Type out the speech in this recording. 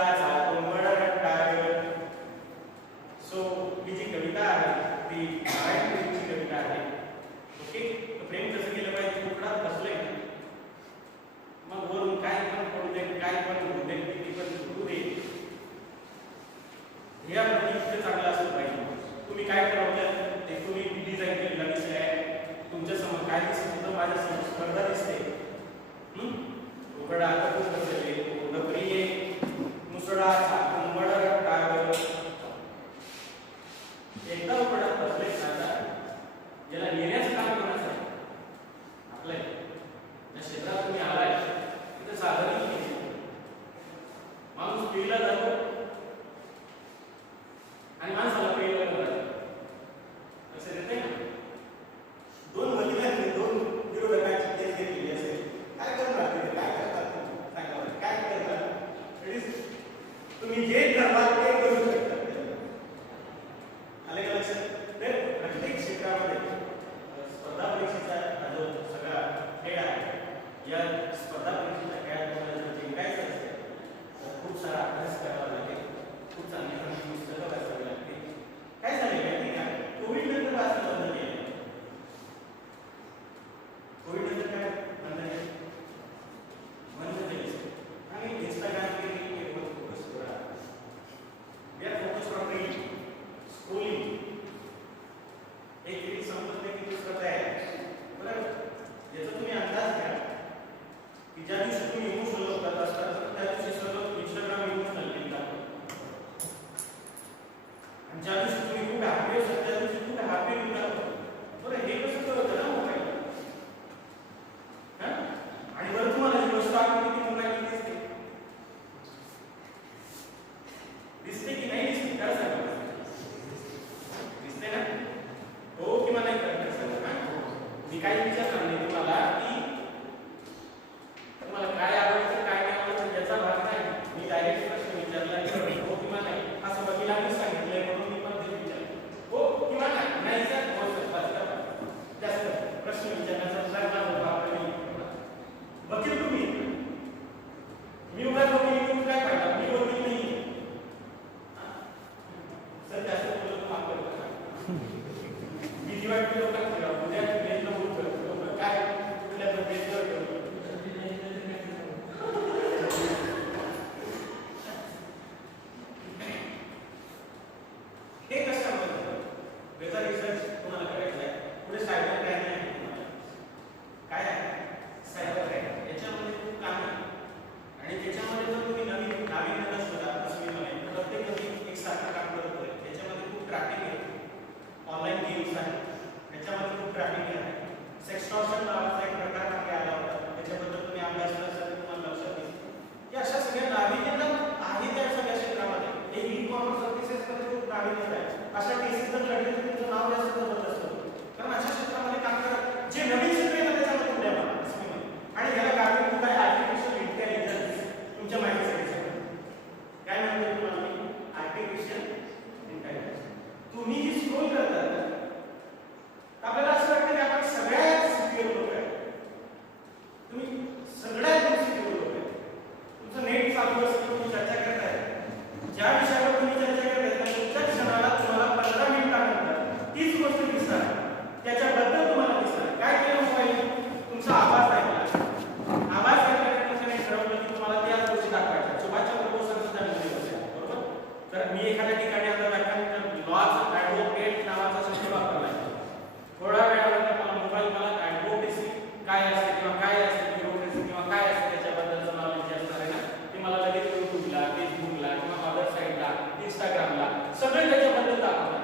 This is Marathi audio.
मुसळाचा कोंबड रट्टा. सो ही जी कविता आहे ती नारायण प्रेमची कविता आहे. ओके, प्रेम कसं केलं पाहिजे कोकणात बसलंय ना, मग वरून काय पण पडू दे, काय पण होऊ दे, किती पण सुरू दे, या प्रतीक चांगलं असलं पाहिजे. तुम्ही काय ठरवलं ते तुम्ही डिझाईन केलेला विषय आहे, तुमच्या समोर काय दिसतं, माझ्या समोर स्पर्धा दिसते. उघडा खूप बसले प्रिय मुसळाचा कोंबड रट्टा. एकदा उघडा बसले ना, ज्याला येण्याचं काम कोणाचं आहे आपलं. या क्षेत्रात तुम्ही आलाय तिथं साधन माणूस पिढीला जातो आणि माणसाला प्रेम करतात. असं देते ना, दोन वकिलांनी दोन विरोधकांची केस घेतलेली असेल, काय करणार ते, काय करतात सांगा, काय करतात. तुम्ही जे करणार ते करू शकता. आले का लक्षात. प्रत्येक क्षेत्रामध्ये स्पर्धा परीक्षेचा जो सगळा खेळ आहे, या स्पर्धा परीक्षेच्या खेळात तुम्हाला जिंकायचं असेल तर खूप सारा अभ्यास करावा लागेल, खूप चांगली चांगली पुस्तकं वाचावी लागतील. काय झाले माहिती का, कोविड नंतर वाचणं बंद केलं. कोविड नंतर काय बंद केलं, बंद केलं आणि इंस्टाग्राम के फोकस करा. We are focused on reading, scrolling. एक रील संपत की दुसरं काय बरोबर. याचा तुम्ही अंदाज घ्या की ज्या दिवशी तुम्ही इमोशनल होतात असतात त्या दिवशी सगळं इंस्टाग्राम इमोशनल लिंक दाखवतं, आणि ज्या दिवशी तुम्ही खूप हॅपी असतात त्या दिवशी खूप हॅपी लिंक दाखवतं. बरं, हे कसं कळतं ना मोबाईल. आणि बरं तुम्हाला जी वस्तू आठवते ती मोबाईल दिसते, दिसते की नाही दिसते, काय सांगा, दिसते ना, हो किंवा नाही करत. मी काही विचारणार नाही तुम्हाला की तुम्हाला काय आवडतं काय नाही आवडतं, याचा भाग नाही. मी डायरेक्ट प्रश्न विचारला, हो किंवा नाही, असं वकिलांनी सांगितलंय म्हणून मी पण ते विचारलं, हो किंवा नाही. नाही सर, हो सर, जास्त प्रश्न विचारण्याचा माझा भाग नाही. वकील तुम्ही, मी उगाच वकील तुम्ही काय पाहिजे, मी वकील नाही सर. जास्त बोलत माफ करता, भीती वाटते लोकांना, उद्या बेंचला बोलतो लोक काय कुठल्या बेंचवर ठेवतो. हे कशामध्ये त्याचा रिसर्च तुम्हाला करायचा आहे. पुढे सायबर क्राईम आहे, तुम्हाला काय आहे सायबर क्राईम, याच्यामध्ये खूप काम आहे. आणि त्याच्यामध्ये जर तुम्ही नवीन नवीन शोधा तसं प्रत्येक नवीन एक सारखं काम करतोय. त्याच्यामध्ये खूप ट्रॅफिक आहे, ऑनलाईन गेम्स आहे, त्याच्यामध्ये खूप ट्रॅफिक आहे. सेक्सटॉर्शन नावाचा एक प्रकार मागे आला होता, त्याच्याबद्दल तुम्ही अभ्यास केला तुम्हाला लक्षात येईल. या अशा सगळ्या नाविन्यता आहे त्या सगळ्या क्षेत्रामध्ये. एक ई कॉमर्स सर्व्हिसेस मध्ये खूप नाविन्यता आहे. अशा केसेस जर घडले तर तुमचं नाव जास्त जबरदस्त होतं, कारण अशा क्षेत्रामध्ये काम करा जे नवीन क्षेत्र आहे त्याच्यामध्ये पुढे बघा. आणि याला कारण काय, आर्टिफिशियल इंटेलिजन्स. तुमच्या माहितीसाठी काय म्हणतो तुम्हाला मी, आर्टिफिशियल इंटेलिजन्स. तुम्ही जी स्क्रोल करता आपल्याला असं वाटतं की आपण सगळ्यात सिक्युअर लोक आहे, तुम्ही सगळ्यात सिक्युअर लोक आहे. तुमचं नेट चालू असतं, तुम्ही चर्चा करताय, ज्या विषयावर तुम्ही चर्चा करताय तुमच्या क्षणाला तुम्हाला 15 मिनिटानंतर तीच गोष्ट दिसणार, त्याच्याबद्दल तुम्हाला दिसणार. काय केलं मोबाईल, तुमचा आवाज ऐकला, आवाज ऐकल्यानंतर नाही ठरवलं की तुम्हाला त्याच गोष्टी दाखवायच्या. सुभाषच्या प्रपोजल सुद्धा बरोबर. तर मी एखाद्या ठिकाणी आता व्याख्यान लॉज ॲडव्होकेट नावाचा शब्द वापरला, थोडा वेळानंतर मला मोबाईल मला ॲडव्होकेसी काय असते किंवा काय असते, ब्युरोक्रेसी किंवा काय असते त्याच्याबद्दलचं नॉलेज जे असणार आहे ना, ते मला लगेच युट्यूबला, फेसबुकला किंवा अदर साईडला, इंस्टाग्रामला सगळे त्याच्याबद्दल दाखवतात.